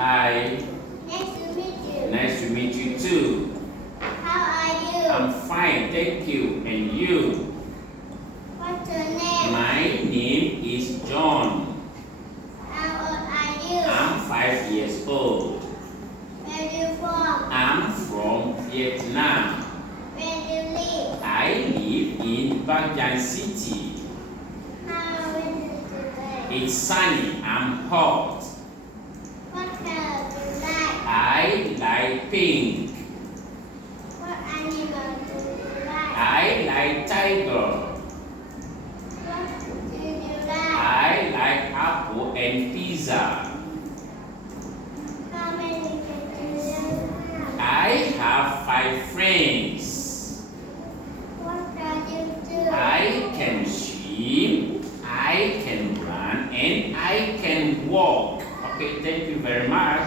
Hi. Nice to meet you. Nice to meet you too. How are you? I'm fine, thank you. And you? What's your name? My name is John. How old are you? I'm 5 years old. Where are you from? I'm from Vietnam. Where do you live? I live in Ba Giang City. How is it today? It's sunny. I'm hot. What color do you like? I like pink. What animal do you like? I like tiger. What do you like? I like apple and pizza. How many kids do you have? I have 5 friends. What do you do? I can swim, I can run, and I can walk. Okay, thank you very much.